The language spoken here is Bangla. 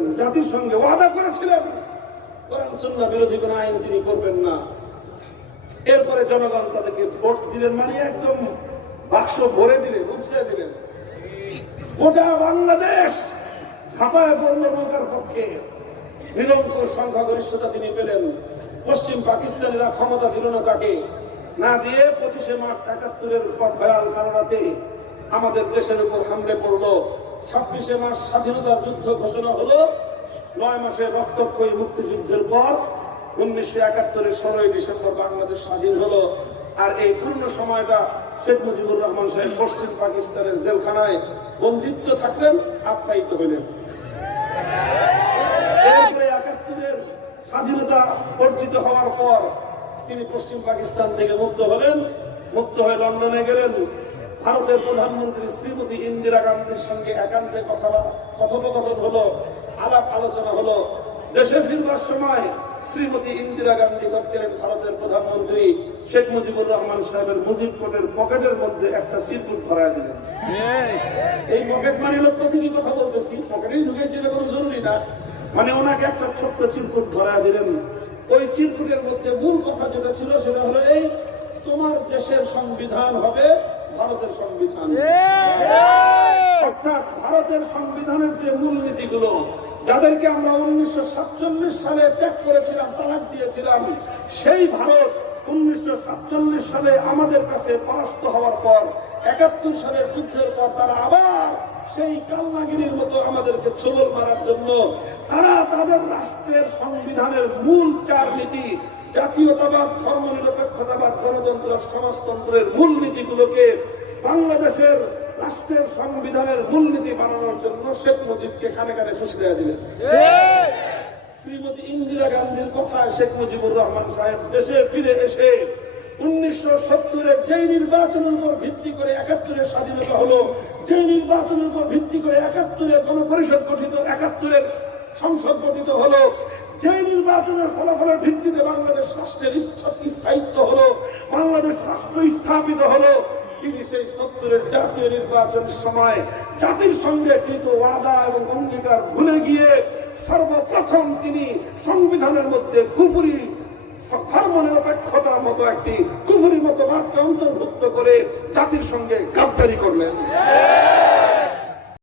করেছিলেন, জাতির সঙ্গে ওয়াদা করেছিলেন কোরআন সুন্নাহ বিরোধী কোন আইন তিনি করবেন না। এরপরে জনগণ তাদেরকে ভোট দিলেন, মানে একদম বাক্স ভরে দিলেন, উঠিয়ে দিলেন। গোটা বাংলাদেশ ঝাঁপায় পড়ল নৌকার পক্ষে, নিরঙ্কুশ সংখ্যাগরিষ্ঠতা তিনি পেলেন। পশ্চিম পাকিস্তানিরা ক্ষমতা দিল না তাকে, না দিয়ে 25শে মার্চ 71-এর ভয়াল কালরাতে আমাদের দেশের উপর হামলে পড়লো। 26শে মার্চ স্বাধীনতার যুদ্ধ ঘোষণা হলো। 9 মাসের রক্তক্ষয়ী মুক্তিযুদ্ধের পর 1971-এর 16ই ডিসেম্বর বাংলাদেশ স্বাধীন হলো। আর এই পূর্ণ সময়টা শেখ মুজিবুর রহমান সাহেব পশ্চিম পাকিস্তানের জেলখানায় বন্দিত্ব থাকলেন, আপ্যায়িত হইলেন। এরপরে 71-এর স্বাধীনতা অর্জিত হওয়ার পর তিনি পশ্চিম পাকিস্তান থেকে মুক্ত হলেন। মুক্ত হয়ে লন্ডনে গেলেন। ভারতের প্রধানমন্ত্রী শ্রীমতী ইন্দিরা গান্ধীর সঙ্গে একান্তে কথোপকথন হলো, আলাপ আলোচনা হলো। দেশে ফিরবার সময় শ্রীমতী ইন্দিরা গান্ধী তৎকালীন ভারতের প্রধানমন্ত্রী শেখ মুজিবুর রহমান সাহেবের মুজিব কোটের পকেটের মধ্যে একটা চিরকুট ধরায় দিলেন। এই পকেট মানে হলো প্রতিটি কথা বলতেছি, পকেটেই ঢুকেছিল কোনো জরুরি না, মানে ওনাকে একটা ছোট্ট চিরকুট ধরায় দিলেন। ওই চিরকুটের মধ্যে মূল কথা যেটা ছিল সেটা হলো এই, তোমার দেশের সংবিধান হবে ভারতের সংবিধান। অর্থাৎ ভারতের সংবিধানের যে মূলনীতিগুলো, যাদেরকে আমরা 1947 সালে ত্যাগ করেছিলাম, তালাক দিয়েছিলাম, সেই ভারত 1947 সালে আমাদের কাছে পরাস্ত হওয়ার পর 71 সালের যুদ্ধের পর তারা আবার সেই কালনাগিনীর মতো আমাদেরকে ছোবল মারার জন্য তারা তাদের রাষ্ট্রের সংবিধানের মূল 4 নীতি, জাতীয়তাবাদ, ধর্মনিরপেক্ষতাবাদ, গণতন্ত্র, সমাজতন্ত্রের মূল নীতিগুলোকে বাংলাদেশের রাষ্ট্রের সংবিধানের মূলনীতি বানানোর জন্য শেখ মুজিবকে কানে কানে ফুসলিয়ে দিলেন। শ্রীমতী ইন্দিরা গান্ধীর কথায় শেখ মুজিবুর রহমান সাহেব দেশে ফিরে এসে 1970-এর যেই নির্বাচনের উপর ভিত্তি করে 71-এর স্বাধীনতা হলো, যেই নির্বাচনের উপর ভিত্তি করে 71-এর গণপরিষদ গঠিত, 71-এর সংসদ গঠিত হলো, যে নির্বাচনের ফলাফলের ভিত্তিতে বাংলাদেশ রাষ্ট্রের স্থায়িত্ব হলো, বাংলাদেশ রাষ্ট্র স্থাপিত হলো, তিনি সেই 70-এর জাতীয় নির্বাচনের সময় জাতির সঙ্গে কৃত ওয়াদা এবং অঙ্গীকার ভুলে গিয়ে সর্বপ্রথম তিনি সংবিধানের মধ্যে কুফরি, ধর্মনিরপেক্ষতার মতো একটি কুফরি মতবাদকে অন্তর্ভুক্ত করে জাতির সঙ্গে গাদ্দারি করলেন।